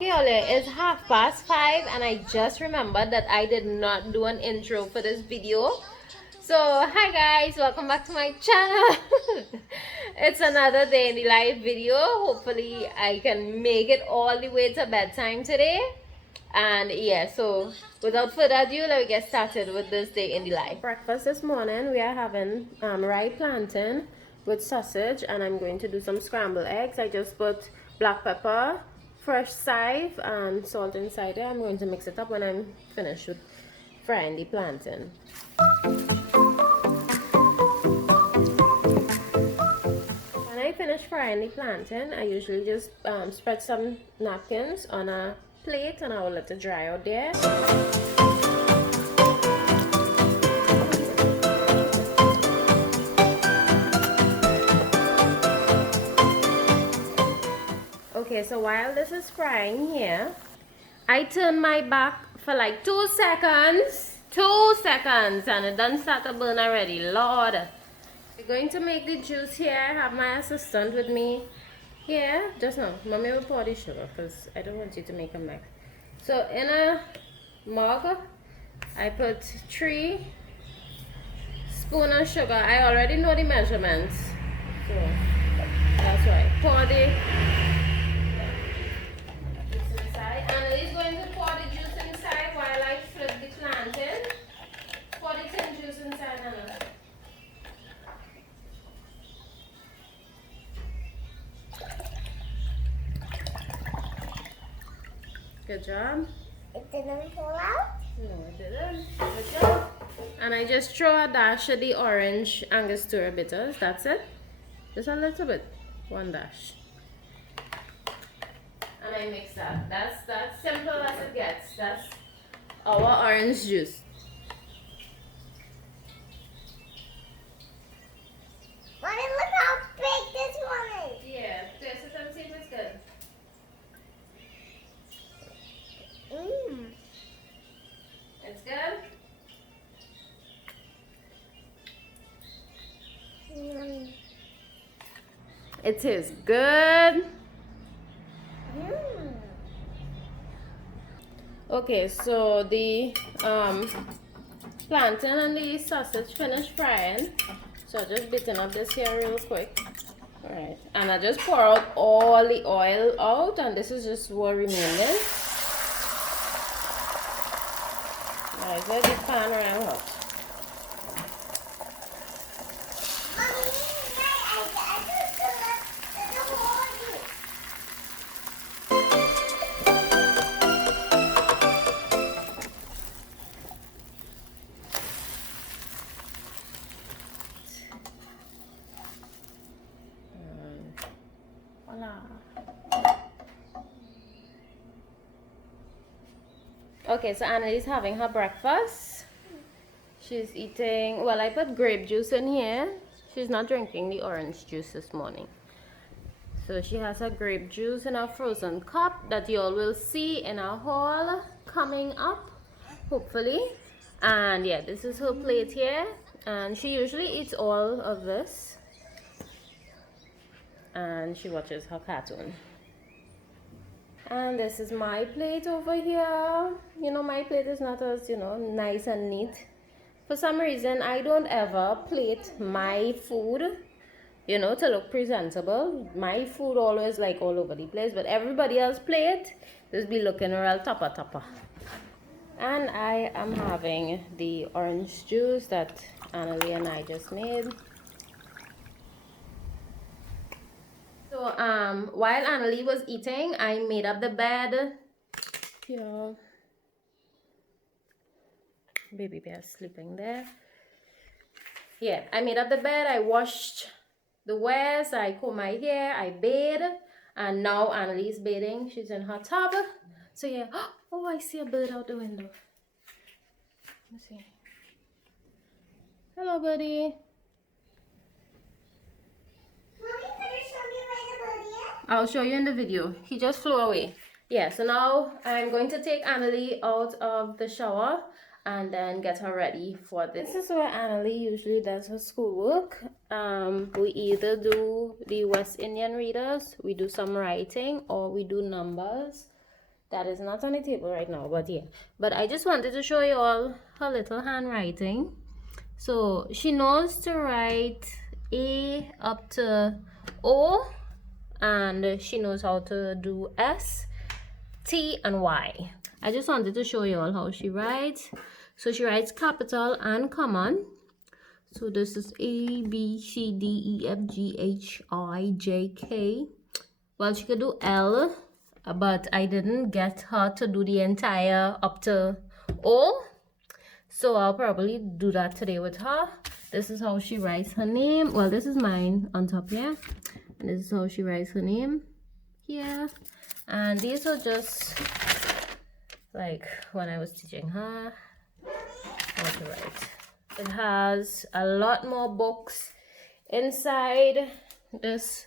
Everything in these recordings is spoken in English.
Hey Ole, it's 5:30 and I just remembered that I did not do an intro for this video. So, hi guys, welcome back to my channel. It's another day in the life video. Hopefully I can make it all the way to bedtime today. And yeah, so without further ado, let me get started with this day in the life. Breakfast this morning, we are having rye plantain with sausage, and I'm going to do some scrambled eggs. I just put black pepper, fresh chive, and salt inside it. I'm going to mix it up when I'm finished with frying the plantain. When I finish frying the plantain, I usually just spread some napkins on a plate and I will let it dry out there. Okay, so while this is frying here, I turn my back for like 2 seconds. 2 seconds and it done start to burn already. Lord. We're going to make the juice here. I have my assistant with me here. Just now, mommy will pour the sugar because I don't want you to make a mess. So in a mug, I put 3 spoons of sugar. I already know the measurements. So that's why. Pour the juice inside. And Lily's going to pour the juice inside while I flip the plantain. Pour the tin juice inside, Anna. Good job. It didn't fall out? No, it didn't. Good job. And I just throw a dash of the orange Angostura bitters. That's it. Just a little bit. 1 dash. And I mix that. That's simple as it gets. That's our orange juice. Mommy, look how big this one is. Yeah, taste it and see if it's good. It's good? It is good. Okay, so the plantain and the sausage finished frying. So just beating up this here real quick. Alright, and I just pour out all the oil out, and this is just what remaining. Alright, let the pan around hot. Voila. Okay, so Annalie's having her breakfast. She's eating, well, I put grape juice in here. She's not drinking the orange juice this morning. So she has her grape juice in a frozen cup that you all will see in a haul coming up, hopefully. And yeah, this is her plate here. And she usually eats all of this. And she watches her cartoon. And this is my plate over here. You know, my plate is not as, nice and neat. For some reason, I don't ever plate my food, to look presentable. My food always like all over the place, but everybody else plate just be looking real topper. And I am having the orange juice that Annalie and I just made. So while Annalie was eating, I made up the bed. Yeah. Baby bear sleeping there. Yeah, I made up the bed. I washed the wares. I comb my hair. I bathe. And now Annalie's bathing. She's in her tub. So yeah. Oh, I see a bird out the window. Let's see. Hello, buddy. I'll show you in the video. He just flew away. Yeah, so now I'm going to take Annalie out of the shower and then get her ready for this. This is where Annalie usually does her schoolwork. We either do the West Indian readers, we do some writing, or we do numbers. that is not on the table right now, but yeah. But I just wanted to show you all her little handwriting. So she knows to write A up to O, and she knows how to do S, T, and Y. I just wanted to show you all how she writes. So she writes capital and common. So this is A, B, C, D, E, F, G, H, I, J, K. Well, she could do L, but I didn't get her to do the entire up to O. So I'll probably do that today with her. This is how she writes her name. Well, this is mine on top here. And this is how she writes her name here. And these are just like when I was teaching her how to write. It has a lot more books inside this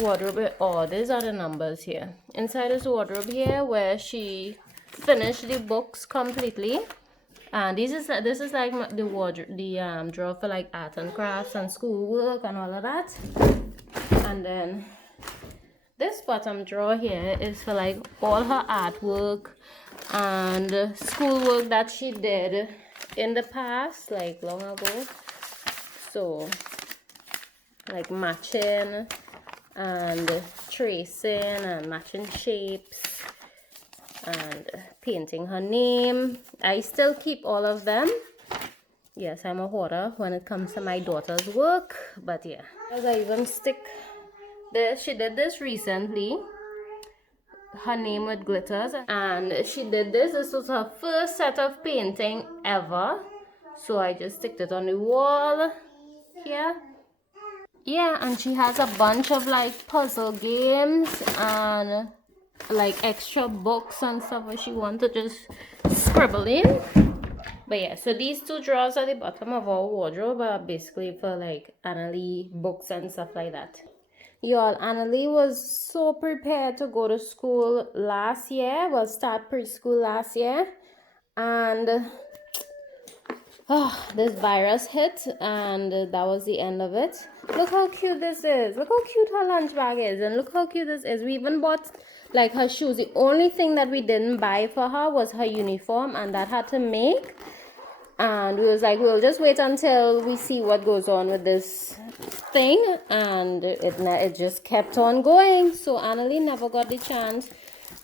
wardrobe. Oh, these are the numbers here. Inside this wardrobe here where she finished the books completely. And this is like the wardrobe, the drawer for like art and crafts and schoolwork and all of that. And then this bottom drawer here is for like all her artwork and schoolwork that she did in the past, like long ago. So like matching and tracing and matching shapes and painting her name. I still keep all of them. Yes, I'm a hoarder when it comes to my daughter's work, but yeah. As I even stick this, she did this recently, her name with glitters, and she did this was her first set of painting ever, so I just sticked it on the wall here. Yeah, and she has a bunch of like puzzle games and like extra books and stuff where she wants to just scribble in. But yeah, so these two drawers at the bottom of our wardrobe are basically for like Annalie books and stuff like that. Y'all, Annalie was so prepared to go to school last year, well, start preschool last year, and this virus hit, and that was the end of it. Look how cute this is. Look how cute her lunch bag is, and look how cute this is. We even bought like her shoes. The only thing that we didn't buy for her was her uniform, and that had to make. And we was like, we'll just wait until we see what goes on with this thing, and it just kept on going. So Annalie never got the chance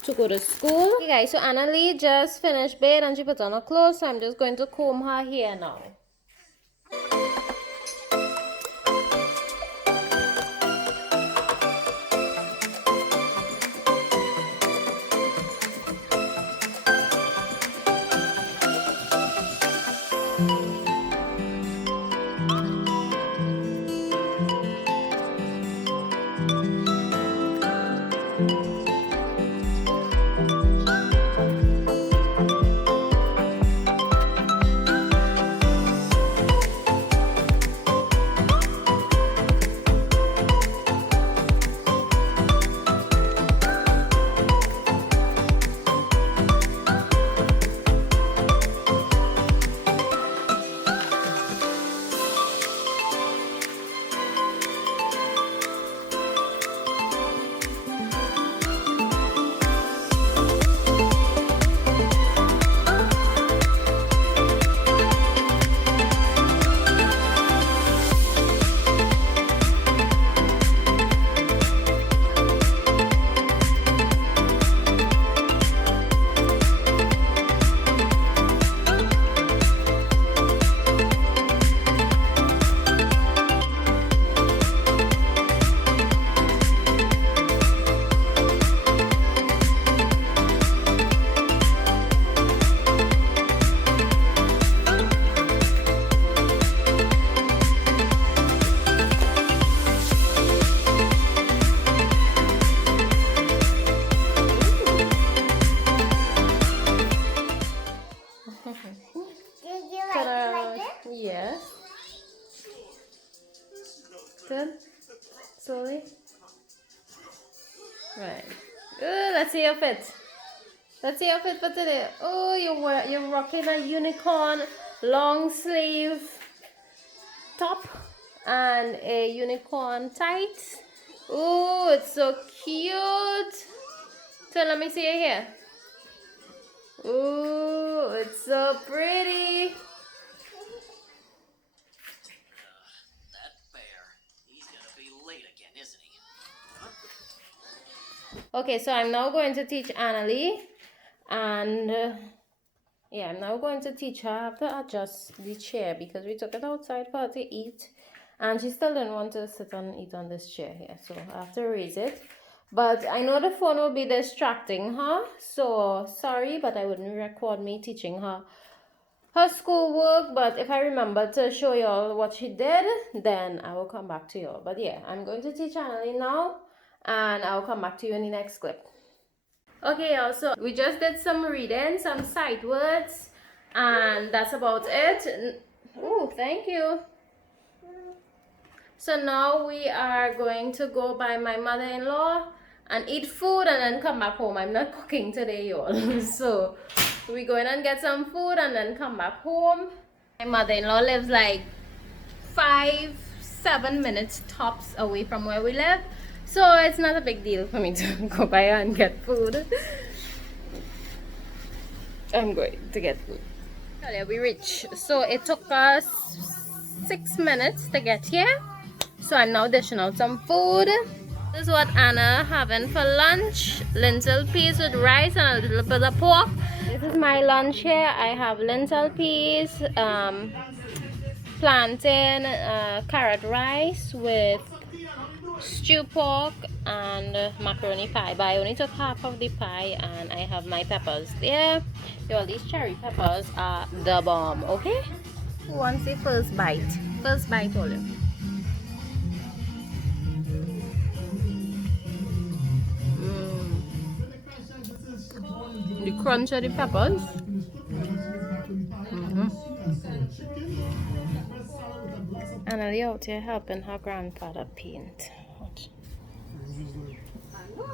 to go to school. Okay guys, so Annalie just finished bed and she put on her clothes, so I'm just going to comb her hair now. Yes. Good. Slowly. Right. Good. Let's see your fit. Let's see your fit for today. Oh, you're rocking a unicorn long sleeve top and a unicorn tights. Oh, it's so cute. So let me see it here. Ooh, it's so pretty. That bear, he's gonna be late again, isn't he? Okay, so I'm now going to teach Annalie, and yeah, I'm now going to teach her. I have to adjust the chair because we took it outside for her to eat, and she still didn't want to sit and eat on this chair here, so I have to raise it. But I know the phone will be distracting her, so sorry, but I wouldn't record me teaching her schoolwork. But if I remember to show y'all what she did, then I will come back to y'all. But yeah, I'm going to teach Annalie now, and I'll come back to you in the next clip. Okay, y'all, so we just did some reading, some sight words, and that's about it. Oh, thank you. So now we are going to go by my mother-in-law and eat food and then come back home. I'm not cooking today, y'all. So we're going and get some food and then come back home. My mother-in-law lives like 5-7 minutes tops away from where we live. So it's not a big deal for me to go by and get food. I'm going to get food. Oh, yeah, we reached. So it took us 6 minutes to get here. So I'm now dishing out some food. This is what Anna having for lunch. Lentil peas with rice and a little bit of pork. This is my lunch here. I have lentil peas, plantain, carrot rice with stew pork and macaroni pie. But I only took half of the pie and I have my peppers there. Yo, these cherry peppers are the bomb, okay? Who wants the first bite? First bite, Olive. The crunch of the peppers. Annalie out here helping her grandfather paint.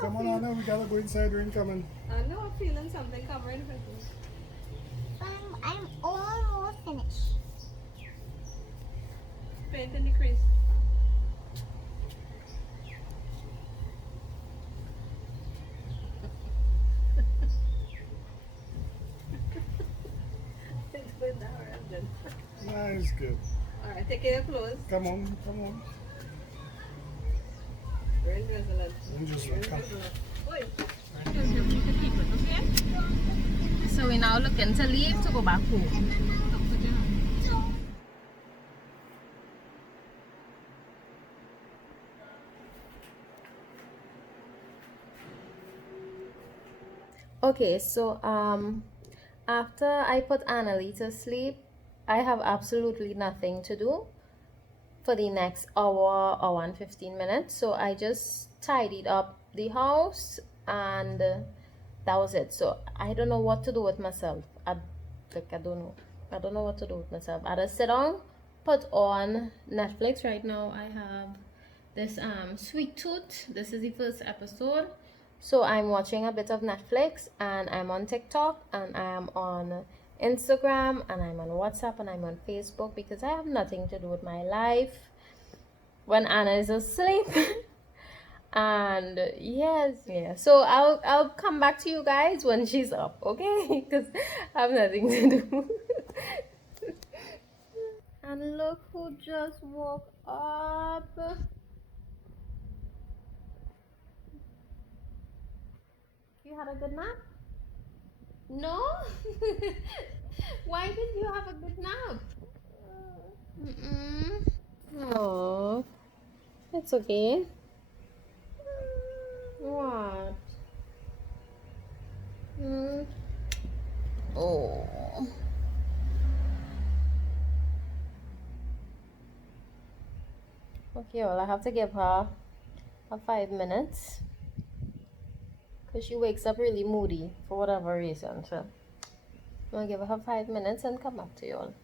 Come on, Anna, we gotta go inside. Rain coming. I know I'm feeling something covering the face. I'm almost finished. Paint in the crease. It's good now, right then. Nice, good. Alright, take care of your clothes. Come on, come on. Rain drizzling. And just Rain come. drizzling. Oi. Just you need to keep it, okay? So we're now looking to leave to go back home. Okay, so after I put Annalie to sleep, I have absolutely nothing to do for the next hour and 15 minutes. So I just tidied up the house and that was it. So I don't know what to do with myself. I don't know. I don't know what to do with myself. I just sit down, put on Netflix. Right now I have this Sweet Tooth. This is the first episode. So I'm watching a bit of Netflix and I'm on TikTok and I'm on Instagram and I'm on WhatsApp and I'm on Facebook because I have nothing to do with my life when Anna is asleep. And yes, yeah. So I'll come back to you guys when she's up, okay? Because I have nothing to do. And look who just woke up. You had a good nap? No? Why did you have a good nap? Oh, it's okay. What? Oh. Okay, well, I have to give her 5 minutes because she wakes up really moody for whatever reason. So I'm gonna give her 5 minutes and come back to you all.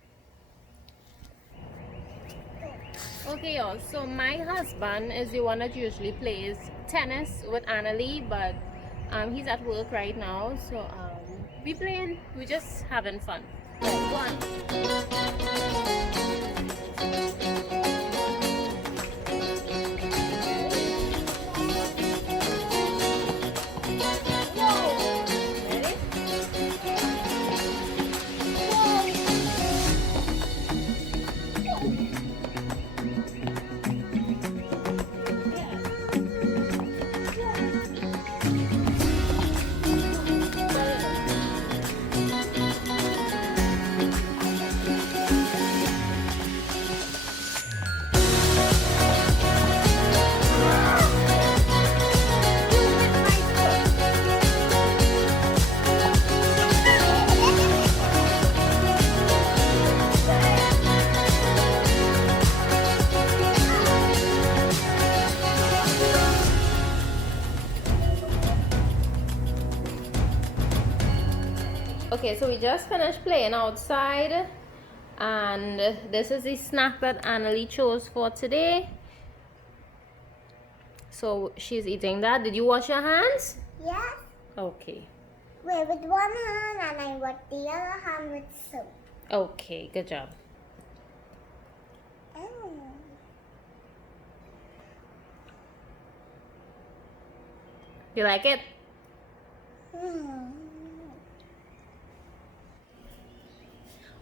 Okay, y'all, so my husband is the one that usually plays tennis with Annalie, but he's at work right now, so we're just having fun. Go on. Okay, so we just finished playing outside, and this is the snack that Annalie chose for today. So she's eating that. Did you wash your hands? Yes. Okay. Wait, with one hand and I with the other hand with soap. Okay, good job. Oh. You like it? Hmm.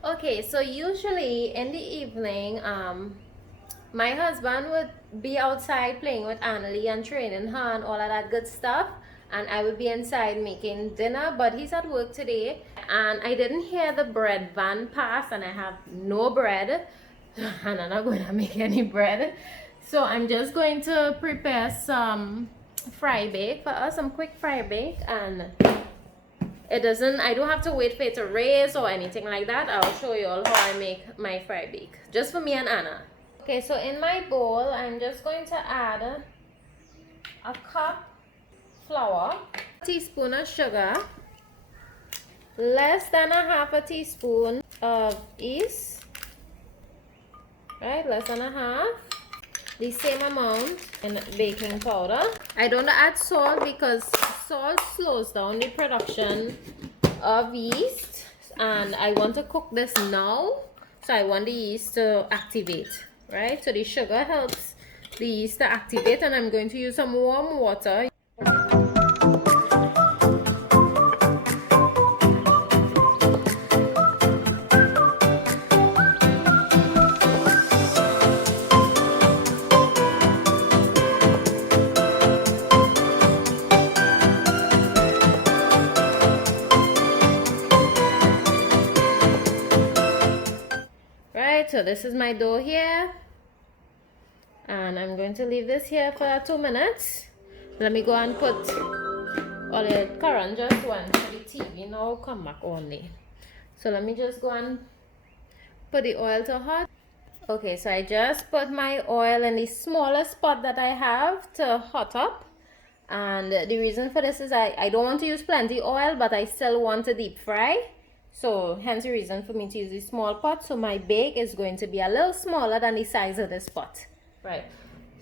Okay, so usually in the evening, my husband would be outside playing with Annalie and training her and all of that good stuff, and I would be inside making dinner, but he's at work today and I didn't hear the bread van pass and I have no bread and I'm not going to make any bread, so I'm just going to prepare some fry bake for us, some quick fry bake, and I don't have to wait for it to raise or anything like that. I'll show you all how I make my fry bake just for me and Anna. Okay, so in my bowl I'm just going to add a cup flour, a teaspoon of sugar, less than a half a teaspoon of yeast, right, less than a half, the same amount in baking powder. I don't add salt because salt slows down the production of yeast, and I want to cook this now, so I want the yeast to activate, right? So the sugar helps the yeast to activate, and I'm going to use some warm water. Right, so this is my dough here, and I'm going to leave this here for 2 minutes. Let me go and put all the current just went to the TV, now come back only. So let me just go and put the oil to hot. Okay, so I just put my oil in the smallest pot that I have to hot up, and the reason for this is I don't want to use plenty oil, but I still want to deep fry. So hence the reason for me to use a small pot. So my bake is going to be a little smaller than the size of this pot. Right.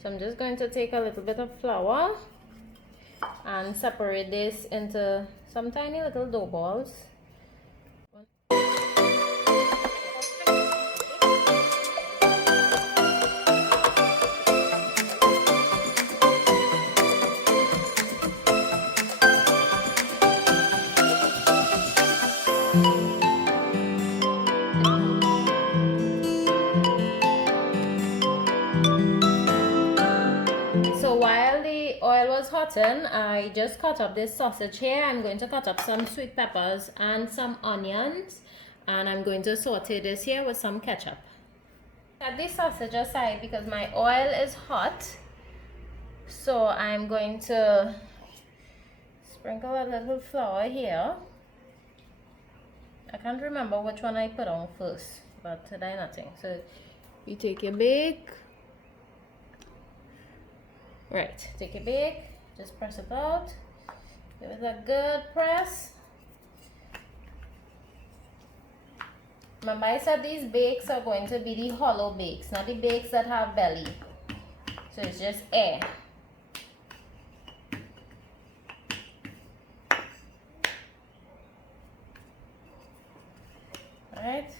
So I'm just going to take a little bit of flour and separate this into some tiny little dough balls. So while the oil was hotting, I just cut up this sausage here. I'm going to cut up some sweet peppers and some onions, and I'm going to saute this here with some ketchup. Set the sausage aside because my oil is hot, so I'm going to sprinkle a little flour here. I can't remember which one I put on first, but today nothing. So you take your bake. Right, take a bake, just press it out, give it a good press. Remember I said these bakes are going to be the hollow bakes, not the bakes that have belly. So it's just air. Alright,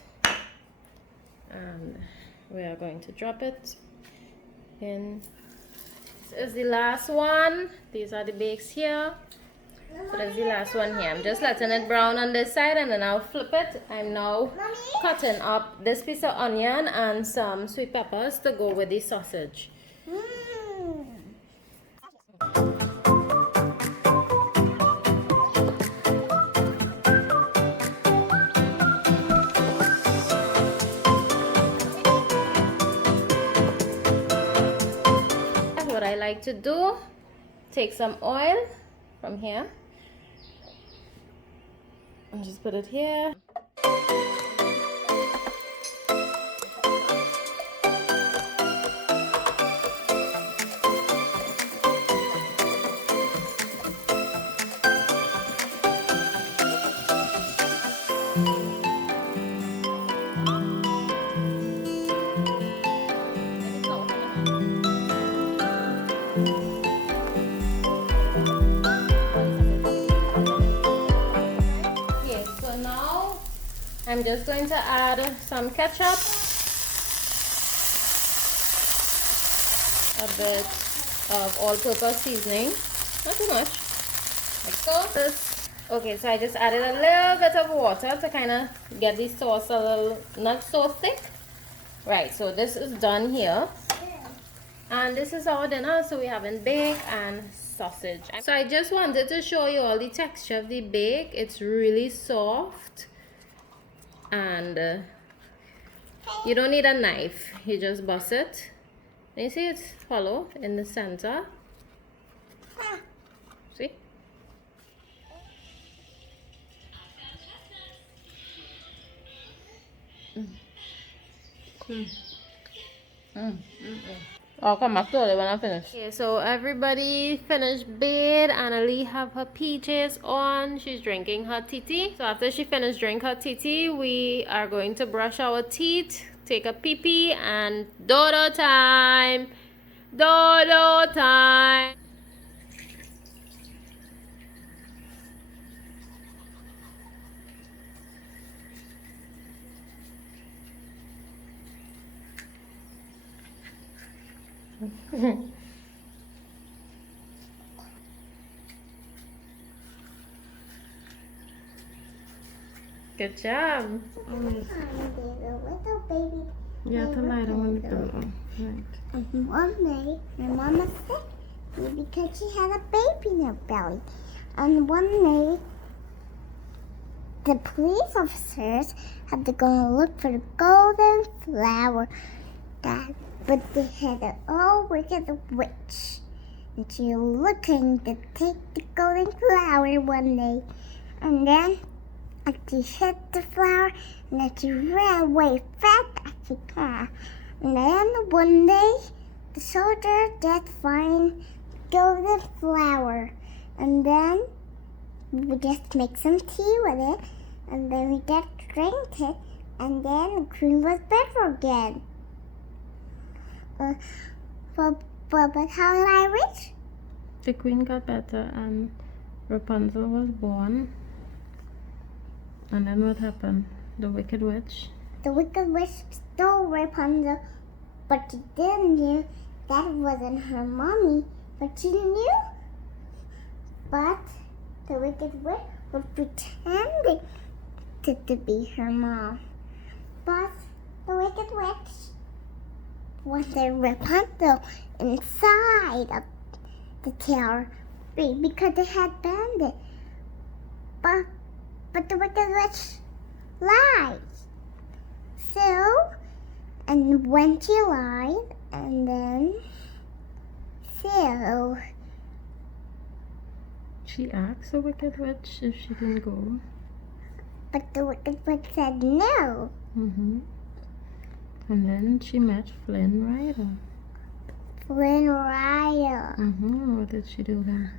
and we are going to drop it in. This is the last one. These are the bakes here. So that's the last one here. I'm just letting it brown on this side and then I'll flip it. I'm now cutting up this piece of onion and some sweet peppers to go with the sausage. What I like to do, take some oil from here and just put it here. I'm just going to add some ketchup, a bit of all-purpose seasoning, not too much, like so. Okay, so I just added a little bit of water to kind of get the sauce a little, not so thick. Right, so this is done here. And this is our dinner. So we having bake and sausage. So I just wanted to show you all the texture of the bake. It's really soft. And you don't need a knife. You just bust it. And you see it's hollow in the center. See? I'll come back to it when I finish. Okay, so everybody finished bed. Annalie have her PJs on. She's drinking her titi. So after she finished drinking her titi, we are going to brush our teeth, take a pee pee, and dodo time. Dodo time. Good job. Little baby. Yeah, tonight I want to do. Right. And one day, my mama sick me because she had a baby in her belly. And one day, the police officers had to go and look for the golden flower. But they had an old wicked witch. And she was looking to take the golden flower one day. And then she hit the flower and then she ran away fast as she can. And then one day, the soldier did find golden flower. And then we just make some tea with it. And then we just drank it. And then the queen was better again. But how did I reach? The queen got better and Rapunzel was born. And then what happened? The wicked witch. The wicked witch stole Rapunzel, but she didn't know that wasn't her mommy. But she knew. But the wicked witch was pretending to be her mom. But the wicked witch wanted Rapunzel inside of the tower because they had bandit. But the wicked witch lied. So, and when she lied, and then, so. She asked the wicked witch if she can go. But the wicked witch said no. And then she met Flynn Rider. Flynn Rider. What did she do then?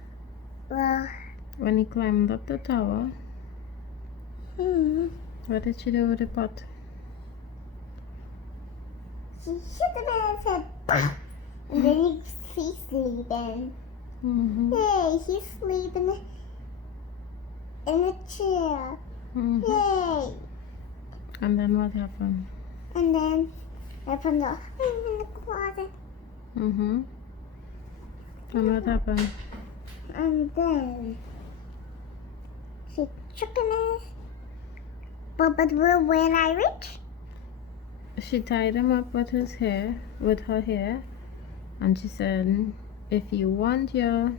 Well, When he climbed up the tower, what did she do with the pot? she should have said, and then he's sleeping. Hey, he's sleeping in a chair. Hey. And then what happened? And then Rapunzel, I'm in the closet. And what happened? And then she took him. But when I reach, She tied him up with her hair, and she said, if you want your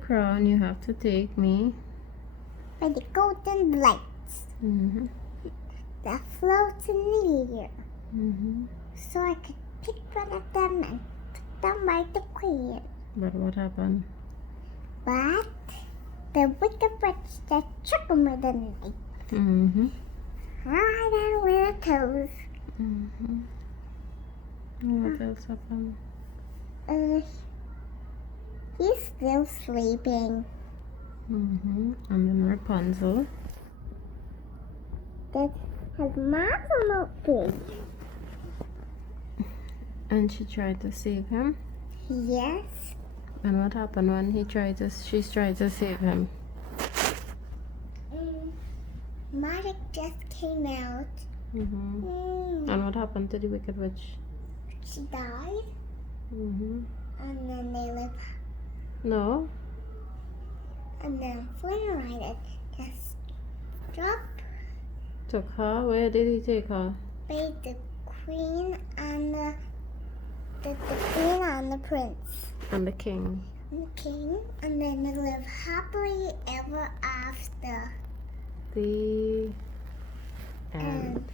crown, you have to take me by the golden lights that floats in the air. So I could pick one of them and put them by the queen. But what happened? But the wicked witch that took him with the knife. Right on with her toes. What else happened? He's still sleeping. And then Rapunzel. That has marble open. And she tried to save him. Yes. And what happened when she tried to save him? Magic just came out. And what happened to the Wicked Witch? She died, and then they live. No. And then Flynn Rider just dropped Took her? Where did he take her? by the queen and the queen and the prince And the king. and the king, and then they live happily ever after. The end. And